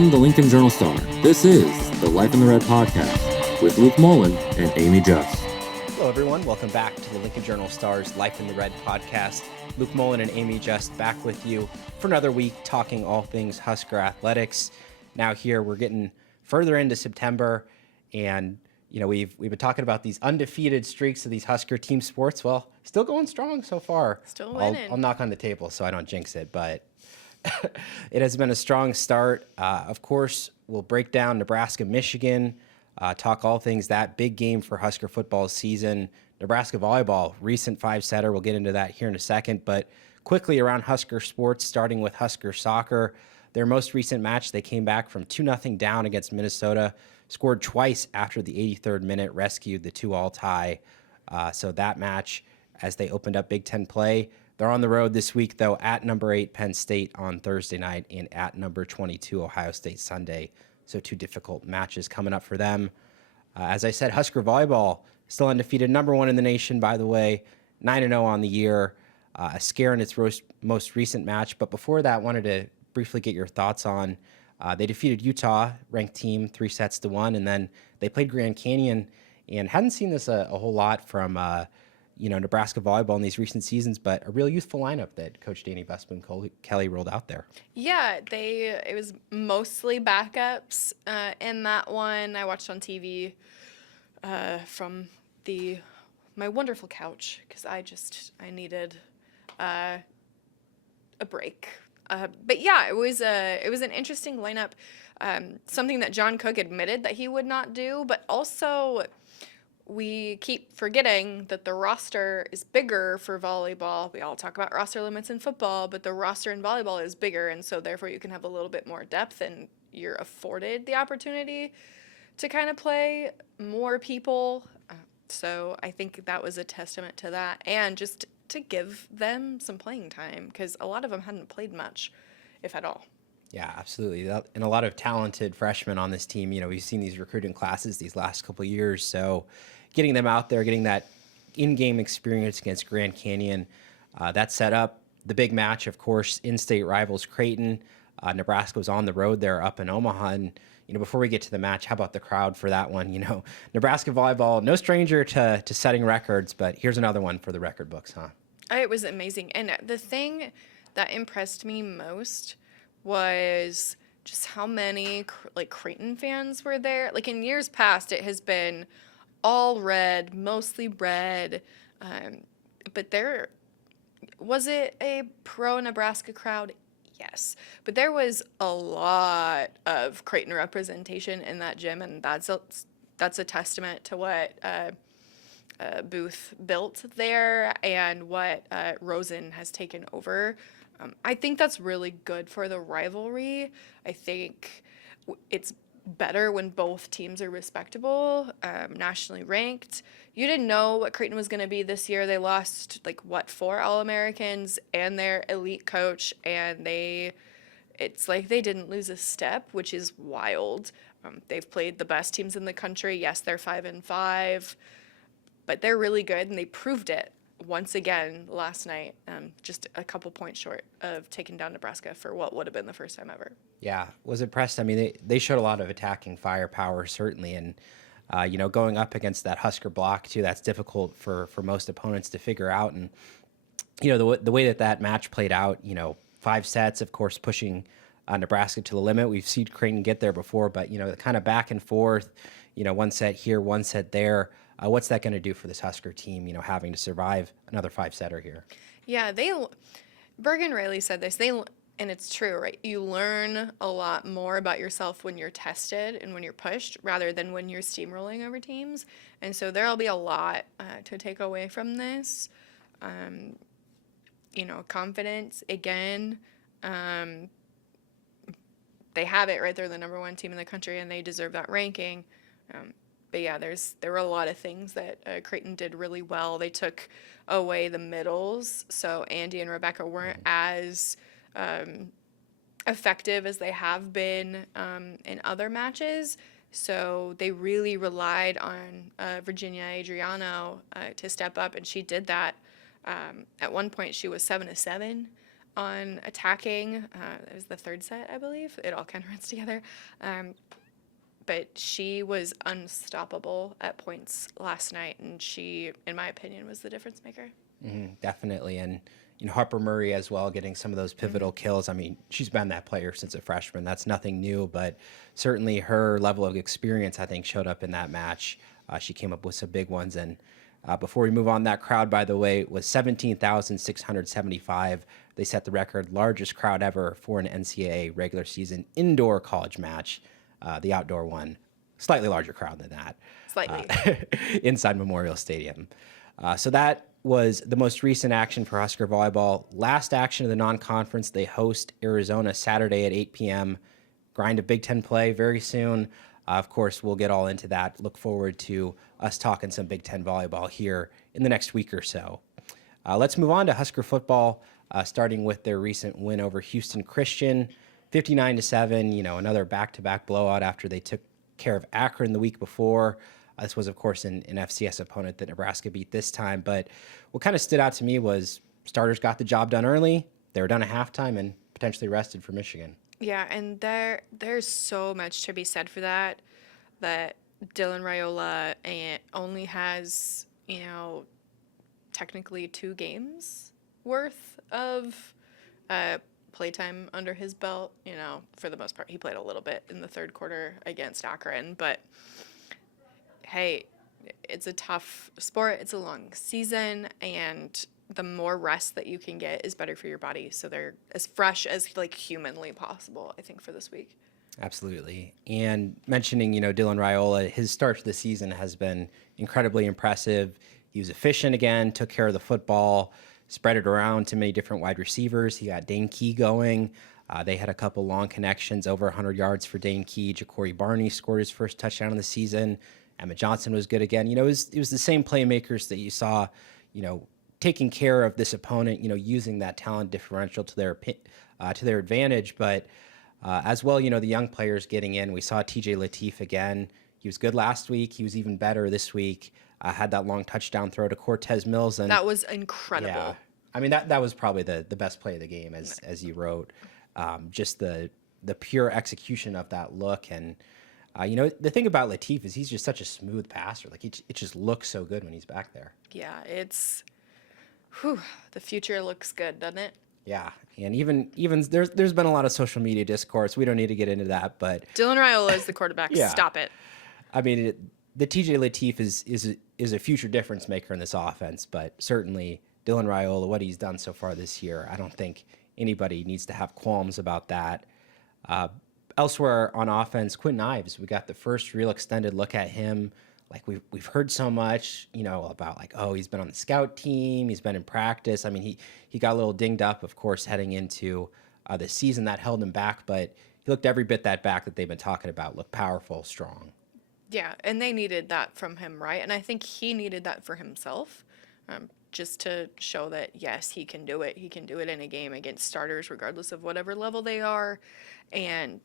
From the Lincoln Journal-Star, this is the Life in the Red podcast with Luke Mullen and Amy Just. Hello, everyone. Welcome back to the Lincoln Journal-Star's Life in the Red podcast. Luke Mullen and Amy Just back with you for another week talking all things Husker athletics. Now here we're getting further into September, and we've been talking about these undefeated streaks of these Husker team sports. Well, still going strong so far. Still winning. I'll knock on the table so I don't jinx it, but it has been a strong start. Of course, we'll break down Nebraska, Michigan, talk all things that big game for Husker football season. Nebraska volleyball, recent 5-setter. We'll get into that here in a second. But quickly around Husker sports, starting with Husker soccer. Their most recent match, they came back from 2-0 down against Minnesota, scored twice after the 83rd minute, rescued the 2-2 tie. So that match, as they opened up Big Ten play, they're on the road this week, though, at number 8 Penn State on Thursday night and at number 22 Ohio State Sunday. So two difficult matches coming up for them. As I said, Husker volleyball still undefeated, number 1 in the nation, by the way, 9-0 on the year, a scare in its most recent match. But before that, I wanted to briefly get your thoughts on they defeated Utah, ranked team, 3-1, and then they played Grand Canyon, and hadn't seen this a whole lot from Nebraska volleyball in these recent seasons, but a real youthful lineup that Coach Danny Busman-Kelly rolled out there. Yeah, it was mostly backups in that one. I watched on TV from my wonderful couch because I needed a break. But yeah, it was an interesting lineup. Something that John Cook admitted that he would not do, but also we keep forgetting that the roster is bigger for volleyball. We all talk about roster limits in football, but the roster in volleyball is bigger, and so therefore you can have a little bit more depth, and you're afforded the opportunity to kind of play more people. So I think that was a testament to that, and just to give them some playing time, because a lot of them hadn't played much, if at all. Yeah, absolutely. And a lot of talented freshmen on this team. We've seen these recruiting classes these last couple of years. So getting them out there, getting that in-game experience against Grand Canyon, that set up the big match, of course, in-state rivals Creighton. Nebraska was on the road there up in Omaha. And, before we get to the match, how about the crowd for that one? Nebraska volleyball, no stranger to setting records, but here's another one for the record books, huh? It was amazing. And the thing that impressed me most was just how many Creighton fans were there. Like in years past, it has been all red, mostly red. But was it a pro-Nebraska crowd? Yes. But there was a lot of Creighton representation in that gym, and that's a testament to what Booth built there and what Rosen has taken over. I think that's really good for the rivalry. I think it's better when both teams are respectable, nationally ranked. You didn't know what Creighton was going to be this year. They lost 4 All-Americans and their elite coach, and it's like they didn't lose a step, which is wild. They've played the best teams in the country. Yes, they're 5-5, but they're really good, and they proved it once again last night, just a couple points short of taking down Nebraska for what would have been the first time ever. Yeah, was impressed. I mean, they showed a lot of attacking firepower, certainly, and going up against that Husker block too, that's difficult for most opponents to figure out. And the way that match played out, 5 sets, of course, pushing Nebraska to the limit. We've seen Creighton get there before, but kind of back and forth, one set here, one set there. What's that going to do for this Husker team, having to survive another 5-setter here? Yeah, Bergen Rayleigh said this, and it's true, right? You learn a lot more about yourself when you're tested and when you're pushed rather than when you're steamrolling over teams. And so there'll be a lot to take away from this. Confidence, again. They have it, right? They're the number 1 team in the country, and they deserve that ranking. But yeah, there were a lot of things that Creighton did really well. They took away the middles, so Andy and Rebecca weren't as effective as they have been in other matches. So they really relied on Virginia Adriano to step up, and she did that. At one point, she was 7-7. on attacking. It was the third set, I believe. It all kind of runs together. But she was unstoppable at points last night, and she, in my opinion, was the difference maker. Definitely. And, Harper Murray as well, getting some of those pivotal kills. I mean, she's been that player since a freshman. That's nothing new, but certainly her level of experience, I think, showed up in that match. She came up with some big ones. And before we move on, that crowd, by the way, was 17,675. They set the record, largest crowd ever for an NCAA regular season indoor college match. The outdoor one, slightly larger crowd than that. Slightly. Inside Memorial Stadium. So that was the most recent action for Husker volleyball. Last action of the non-conference, they host Arizona Saturday at 8 p.m. Grind a Big Ten play very soon. Of course, we'll get all into that. Look forward to us talking some Big Ten volleyball here in the next week or so. Let's move on to Husker football, starting with their recent win over Houston Christian, 59-7. Another back-to-back blowout after they took care of Akron the week before. This was, of course, an FCS opponent that Nebraska beat this time. But what kind of stood out to me was starters got the job done early. They were done at halftime and potentially rested for Michigan. Yeah, and there's so much to be said for that Dylan Raiola only has, technically 2 games worth of playtime under his belt. For the most part, he played a little bit in the third quarter against Akron, but hey, it's a tough sport. It's a long season, and the more rest that you can get is better for your body. So they're as fresh as humanly possible, I think, for this week. Absolutely. And mentioning, Dylan Raiola, his start to the season has been incredibly impressive. He was efficient again, took care of the football, spread it around to many different wide receivers. He got Dane Key going. They had a couple long connections, over 100 yards for Dane Key. Ja'Cory Barney scored his first touchdown of the season. Emma Johnson was good again. It was the same playmakers that you saw, taking care of this opponent, using that talent differential to their advantage. But as well, the young players getting in. We saw TJ Lateef again. He was good last week. He was even better this week. Had that long touchdown throw to Cortez Mills. And that was incredible. Yeah, I mean, that was probably the best play of the game, as you wrote. Just the pure execution of that look. And the thing about Lateef is he's just such a smooth passer. It just looks so good when he's back there. Yeah, the future looks good, doesn't it? Yeah, and even there's been a lot of social media discourse. We don't need to get into that, but Dylan Raiola is the quarterback. Yeah. Stop it. I mean, the TJ Lateef is a future difference maker in this offense, but certainly Dylan Raiola, what he's done so far this year, I don't think anybody needs to have qualms about that. Elsewhere on offense, Quentin Ives, we got the first real extended look at him. We've heard so much, about he's been on the scout team, he's been in practice. I mean, he got a little dinged up, of course, heading into the season. That held him back, but he looked every bit that back that they've been talking about. Looked powerful, strong. Yeah, and they needed that from him, right? And I think he needed that for himself, just to show that, yes, he can do it. He can do it in a game against starters, regardless of whatever level they are. And,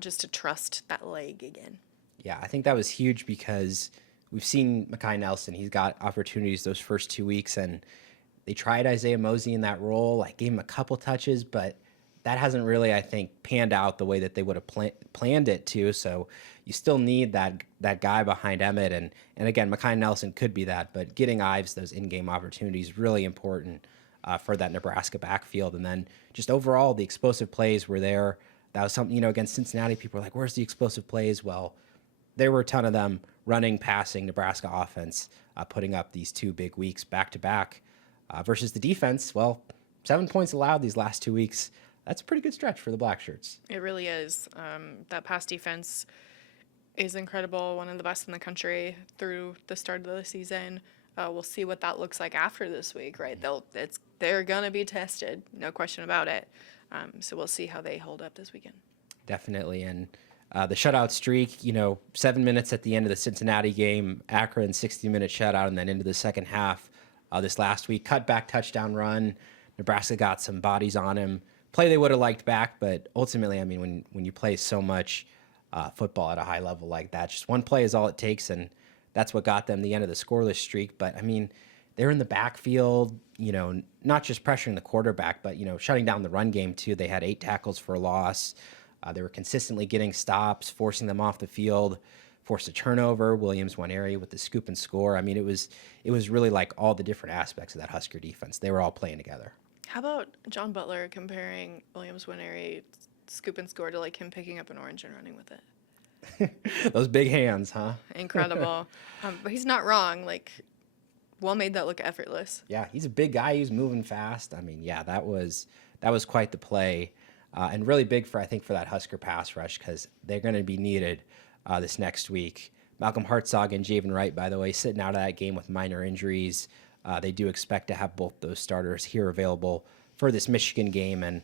just to trust that leg again. Yeah, I think that was huge because we've seen Mekhi Nelson. He's got opportunities those first 2 weeks, and they tried Isaiah Mosey in that role. Gave him a couple touches, but that hasn't really, I think, panned out the way that they would have planned it to. So you still need that guy behind Emmett. And again, Mekhi Nelson could be that, but getting Ives those in-game opportunities really important for that Nebraska backfield. And then just overall, the explosive plays were there. That was something, against Cincinnati, people were like, where's the explosive plays? Well, there were a ton of them running, passing, Nebraska offense, putting up these 2 big weeks back-to-back versus the defense. Well, 7 points allowed these last 2 weeks. That's a pretty good stretch for the Blackshirts. It really is. That pass defense is incredible, one of the best in the country through the start of the season. We'll see what that looks like after this week, right? They're going to be tested, no question about it. So we'll see how they hold up this weekend. Definitely. And the shutout streak, 7 minutes at the end of the Cincinnati game, Akron 60-minute shutout, and then into the second half this last week. Cutback touchdown run. Nebraska got some bodies on him. Play they would have liked back, but ultimately, I mean, when you play so much football at a high level like that, just one play is all it takes, and that's what got them the end of the scoreless streak. But, I mean, they're in the backfield, not just pressuring the quarterback, but, shutting down the run game too. They had 8 tackles for a loss. They were consistently getting stops, forcing them off the field, forced a turnover. Williams one area with the scoop and score. I mean, it was really like all the different aspects of that Husker defense. They were all playing together. How about John Butler comparing Williams one area scoop and score to like him picking up an orange and running with it? Those big hands, huh? Incredible. But he's not wrong. Like, Will made that look effortless. Yeah, he's a big guy. He's moving fast. I mean, yeah, that was quite the play, and really big for that Husker pass rush, because they're going to be needed this next week. Malcolm Hartzog and Javen Wright, by the way, sitting out of that game with minor injuries. They do expect to have both those starters here available for this Michigan game. And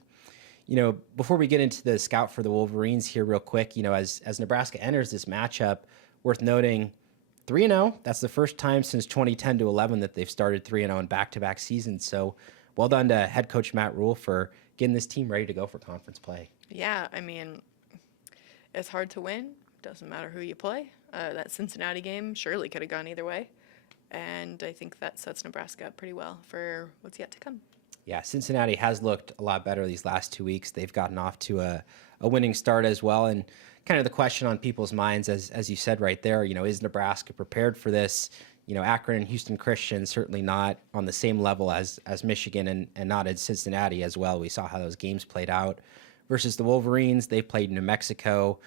before we get into the scout for the Wolverines here real quick, as Nebraska enters this matchup, worth noting 3-0. That's the first time since 2010 to 11 that they've started 3-0 in back-to-back seasons. So well done to head coach Matt Rule for getting this team ready to go for conference play. Yeah, I mean, it's hard to win. Doesn't matter who you play. That Cincinnati game surely could have gone either way. And I think that sets Nebraska up pretty well for what's yet to come. Yeah, Cincinnati has looked a lot better these last 2 weeks. They've gotten off to a winning start as well. And kind of the question on people's minds, as you said right there, is Nebraska prepared for this? Akron and Houston Christian certainly not on the same level as Michigan and not as Cincinnati as well. We saw how those games played out versus the Wolverines. They played New Mexico,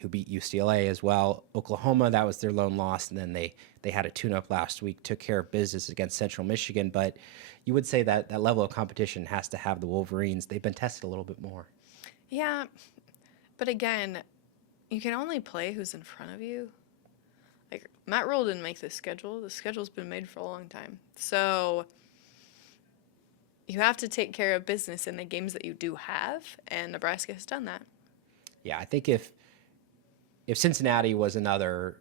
who beat UCLA as well. Oklahoma, that was their lone loss. And then they had a tune-up last week, took care of business against Central Michigan. But you would say that level of competition has to have the Wolverines. They've been tested a little bit more. Yeah, but again, you can only play who's in front of you. Like, Matt Rule didn't make this schedule. The schedule's been made for a long time. So you have to take care of business in the games that you do have, and Nebraska has done that. Yeah, I think if Cincinnati was another,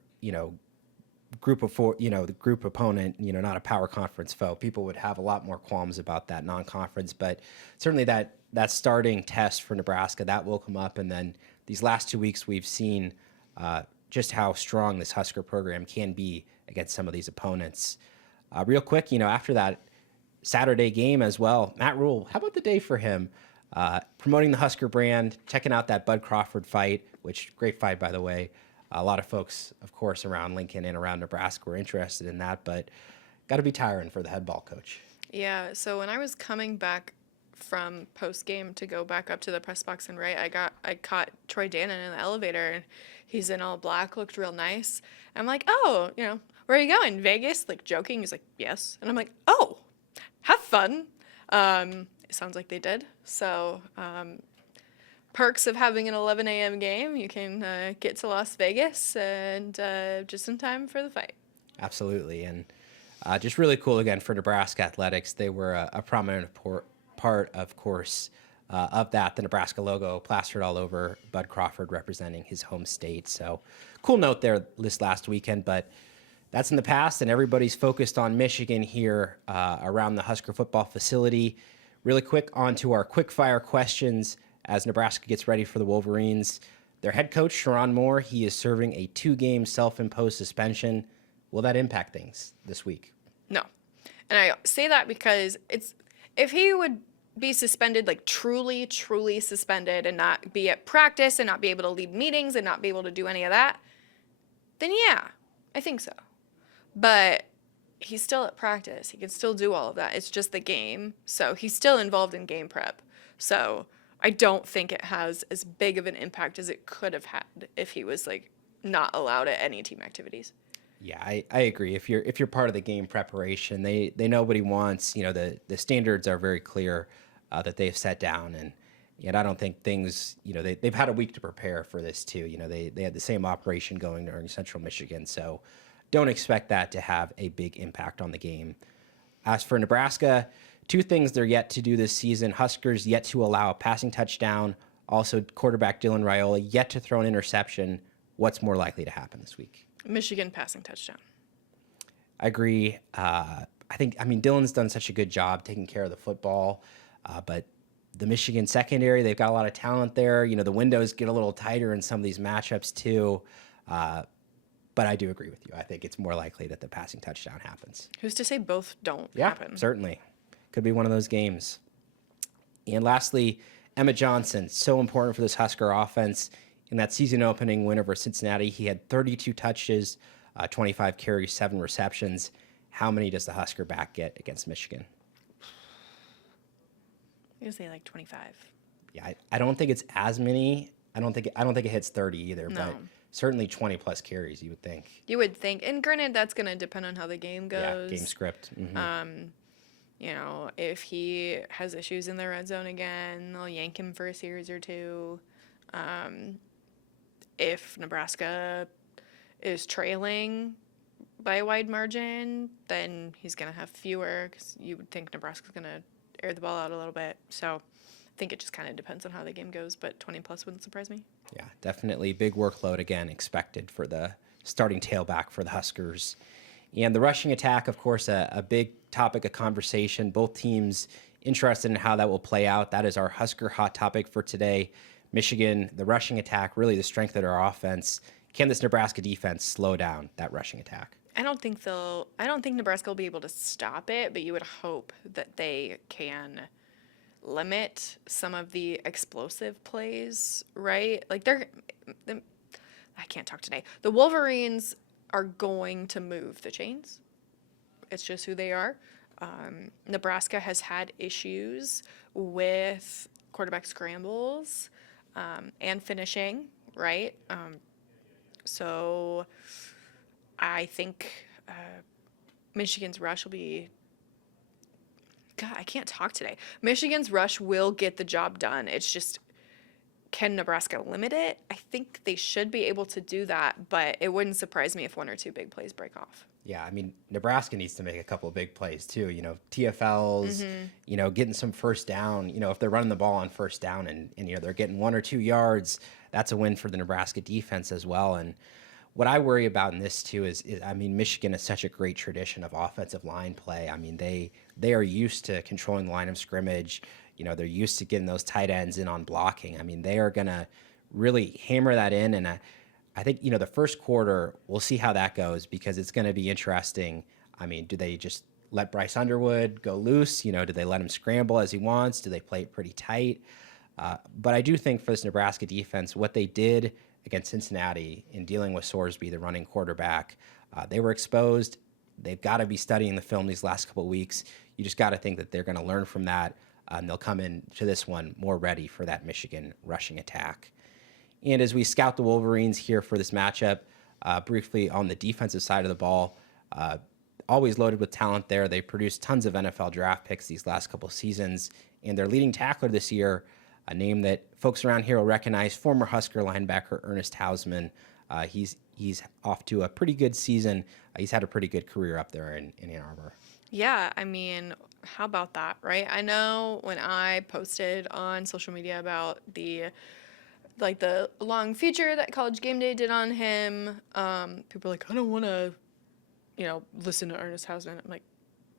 group of four, the group opponent, not a power conference foe, people would have a lot more qualms about that non-conference. But certainly that starting test for Nebraska, that will come up. And then these last 2 weeks, we've seen just how strong this Husker program can be against some of these opponents. Real quick, after that Saturday game as well, Matt Rule, how about the day for him? Promoting the Husker brand, checking out that Bud Crawford fight, which great fight, by the way. A lot of folks, of course, around Lincoln and around Nebraska were interested in that, but got to be tiring for the head ball coach. Yeah, so when I was coming back from post-game to go back up to the press box and write, I caught Troy Dannon in the elevator, and he's in all black, looked real nice. I'm like, oh, where are you going? Vegas? Like, joking. He's like, yes. And I'm like, oh, have fun. It sounds like they did. So, perks of having an 11 a.m. game, you can get to Las Vegas and just in time for the fight. Absolutely. And just really cool, again, for Nebraska athletics. They were a prominent part, of course, of that. The Nebraska logo plastered all over Bud Crawford, representing his home state. So cool note there this last weekend, but that's in the past, and everybody's focused on Michigan here around the Husker football facility. Really quick, on to our quick-fire questions as Nebraska gets ready for the Wolverines. Their head coach, Sharon Moore, he is serving a 2-game self-imposed suspension. Will that impact things this week? No. And I say that because if he would be suspended, like truly, truly suspended, and not be at practice and not be able to lead meetings and not be able to do any of that, then yeah, I think so. But he's still at practice. He can still do all of that. It's just the game. So he's still involved in game prep. So I don't think it has as big of an impact as it could have had if he was like not allowed at any team activities. Yeah, I agree. If you're part of the game preparation, they know what he wants. The standards are very clear that they've set down, and I don't think things, they've had a week to prepare for this too. They had the same operation going during Central Michigan, so don't expect that to have a big impact on the game. As for Nebraska, 2 things they're yet to do this season. Huskers yet to allow a passing touchdown. Also, quarterback Dylan Raiola yet to throw an interception. What's more likely to happen this week? Michigan passing touchdown. I agree. Dylan's done such a good job taking care of the football, but the Michigan secondary, they've got a lot of talent there. The windows get a little tighter in some of these matchups too. But I do agree with you. I think it's more likely that the passing touchdown happens. Who's to say both don't Yeah, happen? certainly. Could be one of those games. And lastly, Emmett Johnson, so important for this Husker offense. In that season opening win over Cincinnati, he had 32 touches, 25 carries, 7 receptions. How many does the Husker back get against Michigan? I'm gonna say like 25. Yeah, I don't think it's as many. I don't think it hits 30 either, No. but certainly 20 plus carries, you would think. You would think, and granted, that's gonna depend on how the game goes. Yeah, game script. Mhm. You know, if he has issues in the red zone again, they'll yank him for a series or two. If Nebraska is trailing by a wide margin, then he's going to have fewer because you would think Nebraska's going to air the ball out a little bit. So I think it just kind of depends on how the game goes, but 20 plus wouldn't surprise me. Yeah, definitely big workload again expected for the starting tailback for the Huskers. And the rushing attack, of course, a big topic of conversation. Both teams interested in how that will play out. That is our Husker hot topic for today. Michigan, the rushing attack, really the strength of their offense. Can this Nebraska defense slow down that rushing attack? I don't think Nebraska will be able to stop it, but you would hope that they can limit some of the explosive plays, right? Like I can't talk today. The Wolverines are going to move the chains. It's just who they are. Nebraska has had issues with quarterback scrambles and finishing, right? So I think Michigan's rush will be... God, I can't talk today. Michigan's rush will get the job done. It's just, can Nebraska limit it? I think they should be able to do that, but it wouldn't surprise me if 1 or 2 big plays break off. Yeah, I mean, Nebraska needs to make a couple of big plays too. You know, TFLs, getting some first down. You know, if they're running the ball on first down and they're getting 1 or 2 yards, that's a win for the Nebraska defense as well. And what I worry about in this too is I mean, Michigan has such a great tradition of offensive line play. I mean, they are used to controlling the line of scrimmage. You know, they're used to getting those tight ends in on blocking. I mean, they are gonna really hammer that in. And I think, the first quarter, we'll see how that goes because it's going to be interesting. I mean, do they just let Bryce Underwood go loose? Do they let him scramble as he wants? Do they play it pretty tight? But I do think for this Nebraska defense, what they did against Cincinnati in dealing with Sorsby, the running quarterback, they were exposed. They've got to be studying the film these last couple of weeks. You just got to think that they're going to learn from that, and they'll come into this one more ready for that Michigan rushing attack. And as we scout the Wolverines here for this matchup, briefly on the defensive side of the ball, always loaded with talent there. They produced tons of NFL draft picks these last couple of seasons. And their leading tackler this year, a name that folks around here will recognize, former Husker linebacker Ernest Hausman. He's off to a pretty good season. He's had a pretty good career up there in Ann Arbor. Yeah, I mean, how about that, right? I know when I posted on social media about the long feature that College Game Day did on him, people are like, I don't want to, listen to Ernest Hausman. I'm like,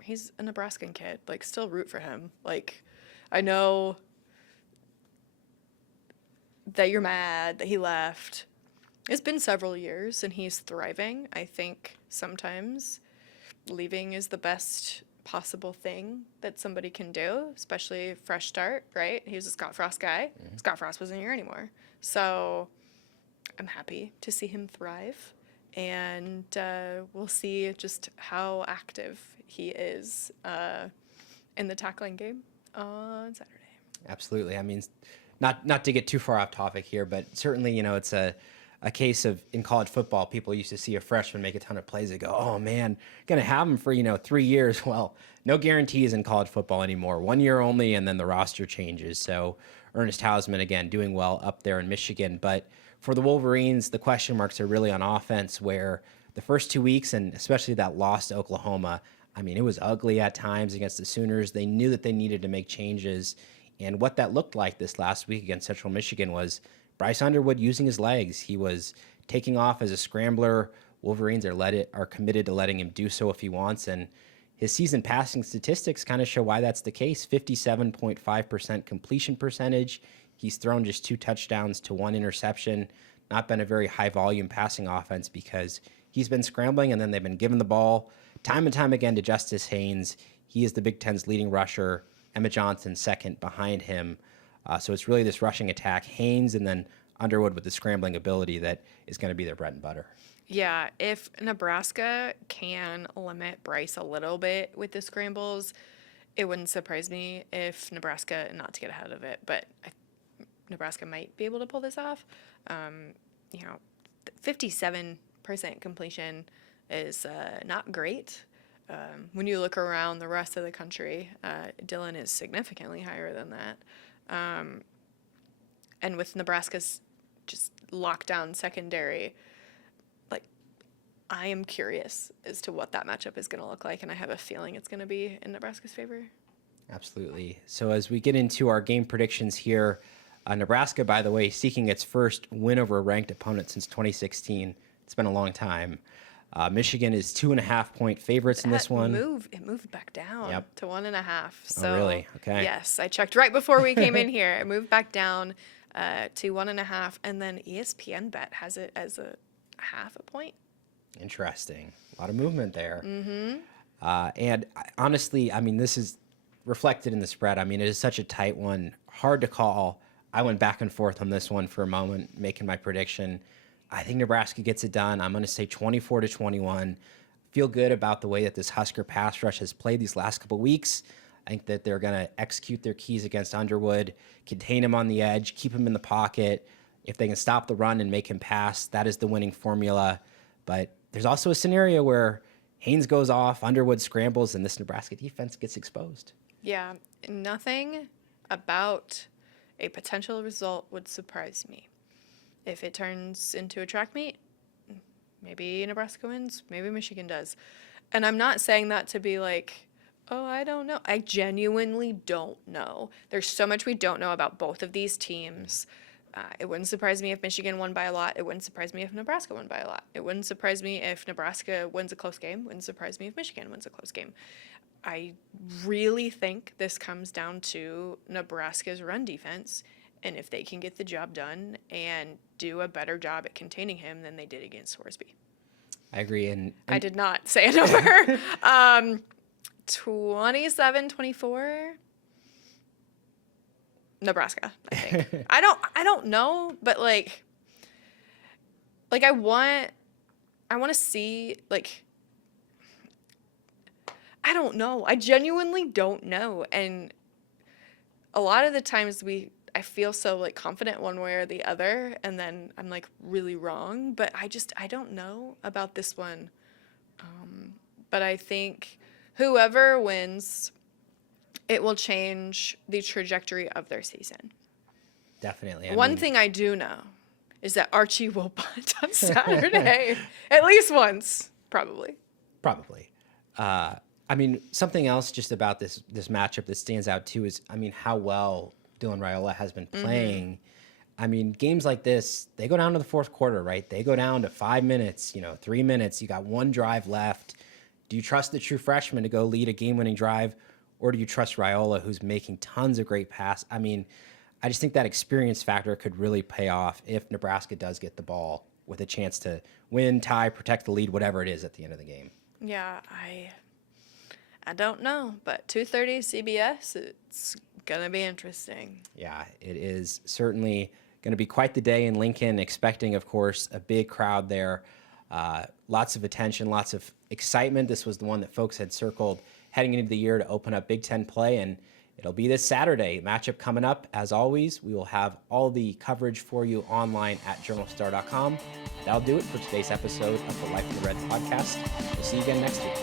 he's a Nebraskan kid. Like, still root for him. Like, I know that you're mad that he left. It's been several years, and he's thriving. I think sometimes leaving is the best possible thing that somebody can do, especially fresh start, right? He was a Scott Frost guy. Mm-hmm. Scott Frost wasn't here anymore. So I'm happy to see him thrive, and we'll see just how active he is in the tackling game on Saturday. Absolutely. I mean, not to get too far off topic here, but certainly, it's a case of in college football, people used to see a freshman make a ton of plays and go, oh man, going to have him for, 3 years. Well, no guarantees in college football anymore. 1 year only, and then the roster changes. So Ernest Hausman, again, doing well up there in Michigan. But for the Wolverines, the question marks are really on offense, where the first 2 weeks, and especially that loss to Oklahoma, I mean, it was ugly at times against the Sooners. They knew that they needed to make changes. And what that looked like this last week against Central Michigan was Bryce Underwood using his legs. He was taking off as a scrambler. Wolverines are committed to letting him do so if he wants. And his season passing statistics kind of show why that's the case. 57.5% completion percentage. He's thrown just 2 touchdowns to 1 interception. Not been a very high volume passing offense because he's been scrambling, and then they've been giving the ball time and time again to Justice Haynes. He is the Big Ten's leading rusher. Emmett Johnson second behind him. So it's really this rushing attack. Haynes and then Underwood with the scrambling ability that is going to be their bread and butter. Yeah, if Nebraska can limit Bryce a little bit with the scrambles, it wouldn't surprise me if Nebraska, not to get ahead of it, but Nebraska might be able to pull this off. 57% completion is not great. When you look around the rest of the country, Dillon is significantly higher than that. And with Nebraska's just lockdown secondary, I am curious as to what that matchup is going to look like, and I have a feeling it's going to be in Nebraska's favor. Absolutely. So as we get into our game predictions here, Nebraska, by the way, seeking its first win over a ranked opponent since 2016. It's been a long time. Michigan is 2.5-point favorites in this one. It moved back down to 1.5. So, oh, really? Okay. Yes, I checked right before we came in here. It moved back down to 1.5, and then ESPN Bet has it as a 0.5 point. Interesting. A lot of movement there. Mm-hmm. And honestly, this is reflected in the spread. It is such a tight one. Hard to call. I went back and forth on this one for a moment, making my prediction. I think Nebraska gets it done. I'm going to say 24-21. Feel good about the way that this Husker pass rush has played these last couple weeks. I think that they're going to execute their keys against Underwood, contain him on the edge, keep him in the pocket. If they can stop the run and make him pass, that is the winning formula. But there's also a scenario where Haynes goes off, Underwood scrambles, and this Nebraska defense gets exposed. Yeah, nothing about a potential result would surprise me. If it turns into a track meet, maybe Nebraska wins, maybe Michigan does. And I'm not saying that to be like, oh, I don't know. I genuinely don't know. There's so much we don't know about both of these teams. It wouldn't surprise me if Michigan won by a lot. It wouldn't surprise me if Nebraska won by a lot. It wouldn't surprise me if Nebraska wins a close game. It wouldn't surprise me if Michigan wins a close game. I really think this comes down to Nebraska's run defense, and if they can get the job done and do a better job at containing him than they did against Horsby. I agree. And I did not say a number. 27-24. Nebraska, I think. I don't know, but I want to see, I don't know. I genuinely don't know. And a lot of the times I feel so confident one way or the other, and then I'm really wrong, but I don't know about this one. But I think whoever wins, it will change the trajectory of their season. Definitely. One thing I do know is that Archie will punt on Saturday. At least once, probably. Probably. Something else just about this matchup that stands out too is, how well Dylan Raiola has been playing. Mm-hmm. Games like this, they go down to the fourth quarter, right? They go down to 5 minutes, 3 minutes. You got one drive left. Do you trust the true freshman to go lead a game-winning drive, or do you trust Raiola, who's making tons of great passes? I just think that experience factor could really pay off if Nebraska does get the ball with a chance to win, tie, protect the lead, whatever it is at the end of the game. Yeah, I don't know, but 2:30 CBS, it's going to be interesting. Yeah, it is certainly going to be quite the day in Lincoln, expecting, of course, a big crowd there. Lots of attention, lots of excitement. This was the one that folks had circled heading into the year to open up Big Ten play, and it'll be this Saturday. Matchup coming up. As always, we will have all the coverage for you online at journalstar.com. That'll do it for today's episode of the Life in the Red podcast. We'll see you again next week.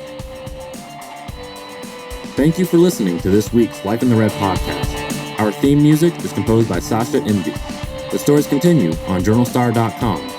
Thank you for listening to this week's Life in the Red podcast. Our theme music is composed by Sasha Imdi. The stories continue on journalstar.com.